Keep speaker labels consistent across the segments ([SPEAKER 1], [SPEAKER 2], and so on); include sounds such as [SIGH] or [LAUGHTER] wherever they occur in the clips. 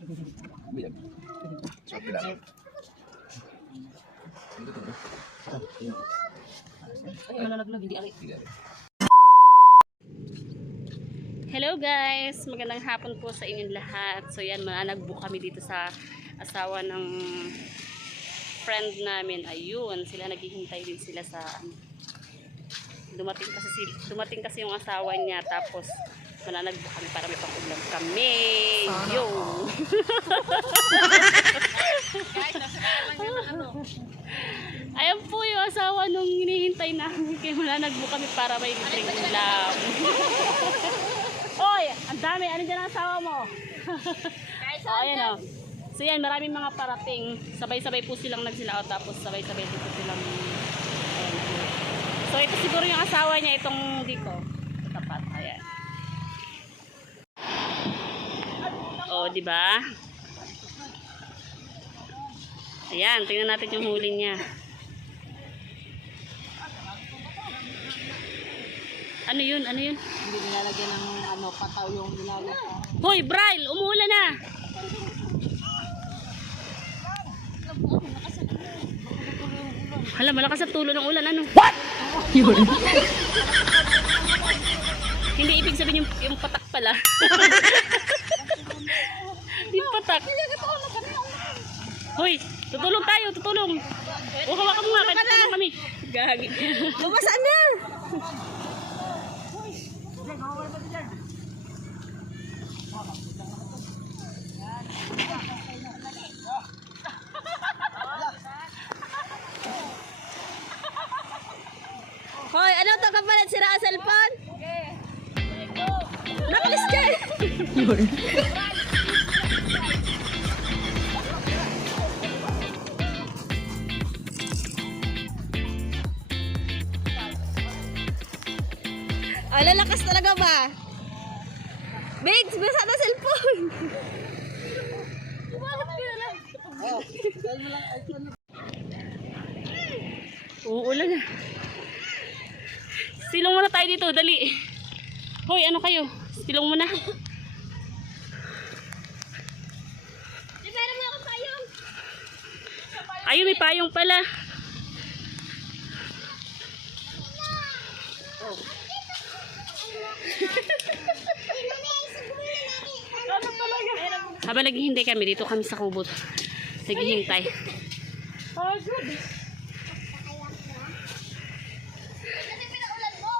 [SPEAKER 1] Bilang. Sarap bilang. Bilang.
[SPEAKER 2] Hello guys! Magandang hapon po sa inyong lahat. So yan, mananagbo kami dito sa asawa ng friend namin. Ayun, sila naghihintay din sila sa dumating kasi si, dumating kasi yung asawa niya tapos mananagbo kami para may pang-ulam kami. Yo! [LAUGHS] Ayan po yung asawa nung hinihintay namin kaya mananagbo kami para may libreng ulam. [LAUGHS] Oy, ang dami. Ano dyan ang asawa mo? [LAUGHS] oh, ayan o. So yan, maraming mga parating. Sabay-sabay po silang nagsilao tapos sabay-sabay dito silang ayan. So ito siguro yung asawa niya itong dito. Tapat. Ayan. Oh, di ba? Ayan, tingnan natin yung huli niya. Ano yun? Ano yun?
[SPEAKER 3] Hindi nilalagyan ng ano, pataw yung nilalagyan.
[SPEAKER 2] Hoy, Braille, umuulan na. Hala, malakas ang tulo ng ulan. Ano? What? [LAUGHS] Yun. Hindi ibig sabihin yung, yung patak pala. [LAUGHS] yung patak. Hoy, tutulong tayo, tutulong. O, hawakan mo nga, kahit tutulong kami. Gagi.
[SPEAKER 3] Lumasan na! Hoy, ano to kapalit sira ang cellphone? Nakalis ka eh. Ay, lalakas talaga ba? Bigs, basa na cellphone.
[SPEAKER 2] Uulan na. Silong muna tayo dito, dali. Hoy, ano kayo? Silong muna.
[SPEAKER 3] Meron ako payong.
[SPEAKER 2] Ayun, may payong pala. Habang naghihintay kami, dito kami sa kubot. Naghihintay.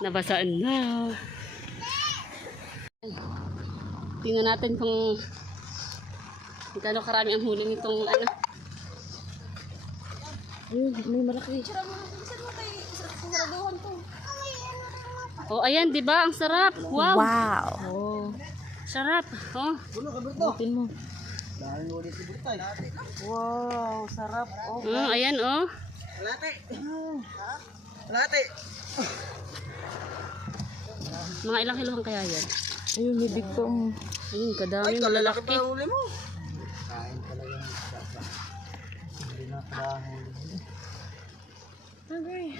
[SPEAKER 2] Nabasaan na. Tingnan natin kung Magkano karami ang huli nitong ano. Ayun, may malaki. Oh, ayan, 'di ba? Ang sarap. Wow.
[SPEAKER 3] Wow.
[SPEAKER 2] Oh. Sarap. Oh.
[SPEAKER 3] Butin mo. Wow, sarap. Oh.
[SPEAKER 2] Mm, ayan, oh.
[SPEAKER 3] Late. Late.
[SPEAKER 2] Mga ilang kilohan kaya yan?
[SPEAKER 3] Ayun, may big tong.
[SPEAKER 2] Ayun, kadami, malalaki.
[SPEAKER 3] uli mo.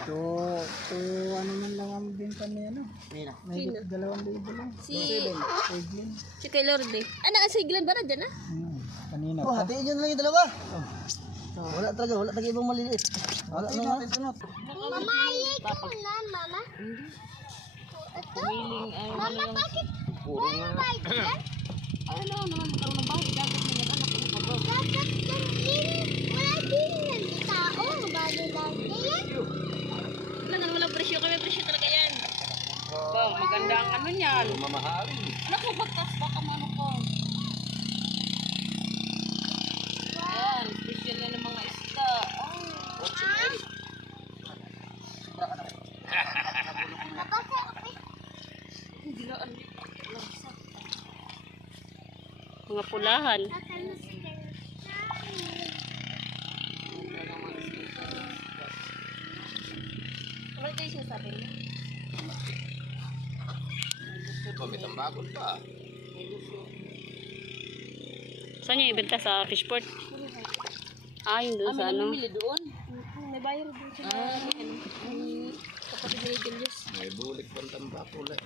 [SPEAKER 4] To, to ano man lang ang benta ni ano?
[SPEAKER 3] Nina.
[SPEAKER 4] May dalawang libo lang.
[SPEAKER 3] Si... Si kay Lorde. Ano, si Glenn ba na dyan ah?
[SPEAKER 4] Hmm, kanina
[SPEAKER 5] Oh,
[SPEAKER 4] pa.
[SPEAKER 5] hatiin nyo na lang yung dalawa. Wala talaga, wala talaga ibang maliliit. Wala na nga.
[SPEAKER 2] Wiling, ay, ano yung...
[SPEAKER 5] Puro nga.
[SPEAKER 2] Ano, ano, ano, ano, bakit dapat mo yan? Anak ko, Wala nga, walang presyo kami, presyo talaga yan. Bang, maganda ano niyan.
[SPEAKER 1] Mamahalin.
[SPEAKER 2] Anak ko, batas, baka mano ko. Ayan, special na ng mga isda. Ay. Dilaan. Mga pulahan.
[SPEAKER 3] Ano ito yung sinasabi mo?
[SPEAKER 1] to, may tambakol pa.
[SPEAKER 2] Saan niya ibenta sa fishport? Ah, yun doon sa ano?
[SPEAKER 3] Bumili doon. May bayar doon sa ah. kapatid ni Gilius.
[SPEAKER 1] May bulik pang tambakol eh.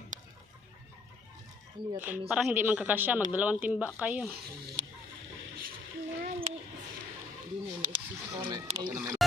[SPEAKER 2] Parang hindi man kakasya, magdalawang timba kayo.
[SPEAKER 1] Nani. Hindi na,